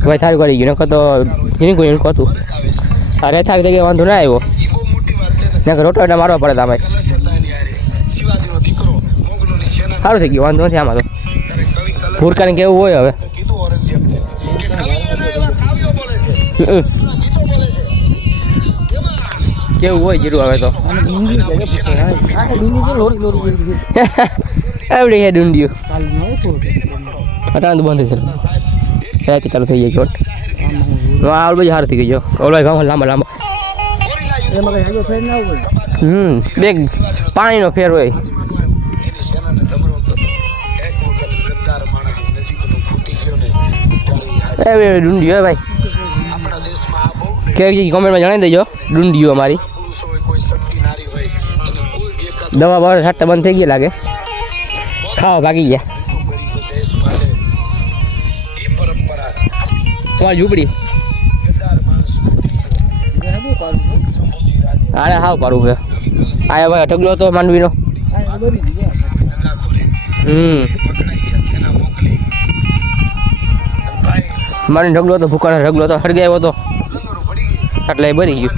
ભાઈ સારું કરી ગયું નકર તો એની કોઈ એનું હતું અરે થાવી થઈ ગઈ વાંધો ના આવ્યો નકર રોટો મારવા પડે તમે સારું થઈ ગયું વાંધો નથી આમાં તો ભૂરકાને કેવું હોય હવે કેવું હોય જીરું હવે તો એવડી હે ડુંડિયું અટાણ તો બંધ છે રાતે ચાલુ થઈ જાય ચોટ આ બધું સારું થઈ ગયો ઓલા ગામ લાંબા બેગ પાણીનો ફેર હોય એવી ડુંડીઓ હે ભાઈ કેવી કોમેન્ટમાં જણાવી દેજો ડુંડીઓ અમારી દવા બહાર છાંટા બંધ થઈ ગયા લાગે ખાવા ભાગી ગયા તમારી ઝૂંપડી અરે હાવ પારું છે આયા ભાઈ ઢગલો હતો માંડવીનો મારી ઢગલો હતો ભૂકાનો ઢગલો હતો હળગાવ્યો હતો એટલે એ બરી ગયું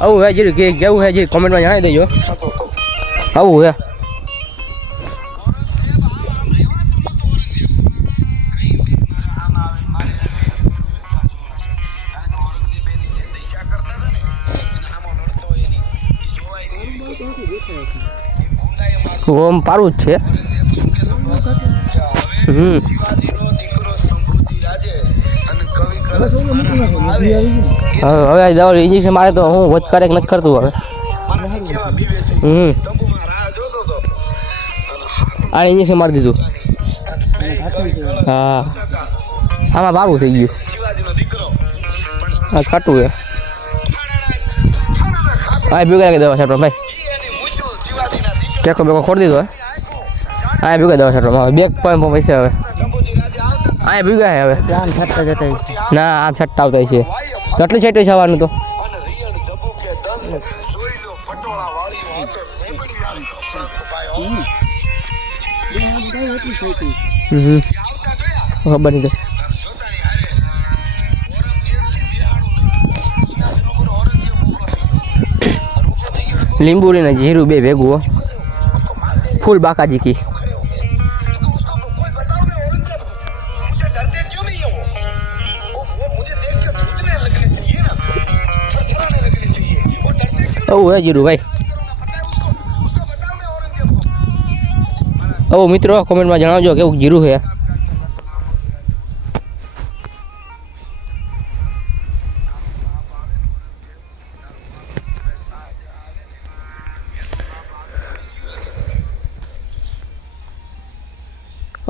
આવું હે જીરું કે કેવું હે જે કોમેન્ટમાં જણાવી દેજો આવું હે ઓમ પારું જ છે હવે દવા ઇન્જેક્શન મારે તો હું વધ કરે નથી કરતું હવે આ ઇન્જેક્શન મારી દીધું હા આમાં બારું થઈ ગયું હા ખાટું છે હા ભેગા દવા છાંટો ભાઈ ટેકો બેકો ખોડી દીધો હા ભેગા દવા છાંટો બેગ પણ પૈસા હવે હા ભેગા હવે આમ છાંટતા જતા ના આમ છાંટતા આવતા છે કેટલું છાંટ્યું છે આવવાનું તો ખબર નહીં લીંબુડી ને જીરું બે ભેગું ફૂલ બાકાજી કી આવું હે જીરું ભાઈ આવો મિત્રો કોમેન્ટમાં જણાવજો કેવું જીરું છે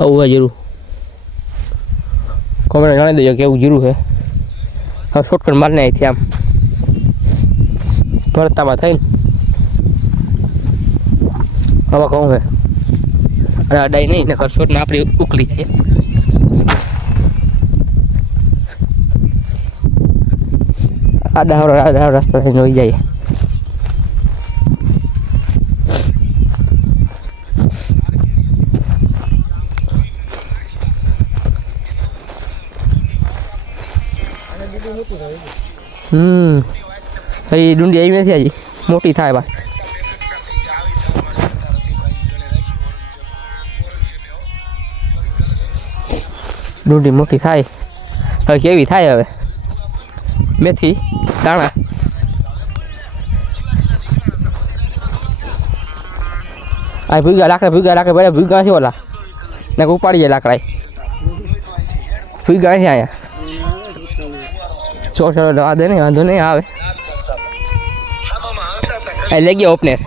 આવું હે જીરું કોમેન્ટ જણાવી દેજો કેવું જીરું છે હવે શોર્ટકટ મારને અહીંથી આમ ભરતામાં થઈને હવે કહું હે અને અડાઈ નહીં ને કરશો ને આપણી ઉકલી જાય આડા રસ્તા થઈને હોઈ જાય ભાઈ ડુંડી આવી નથી હજી મોટી થાય બસ ડુંડી મોટી થાય હવે કેવી થાય હવે મેથી દાણા આ ભૂગા લાકડા બધા ભૂગા છે ઓલા ને ઉપાડી જાય લાકડા ભૂગા છે અહીંયા ચોર દવા દે ને વાંધો નહીં આવે લઈ ગયા ઓપનેર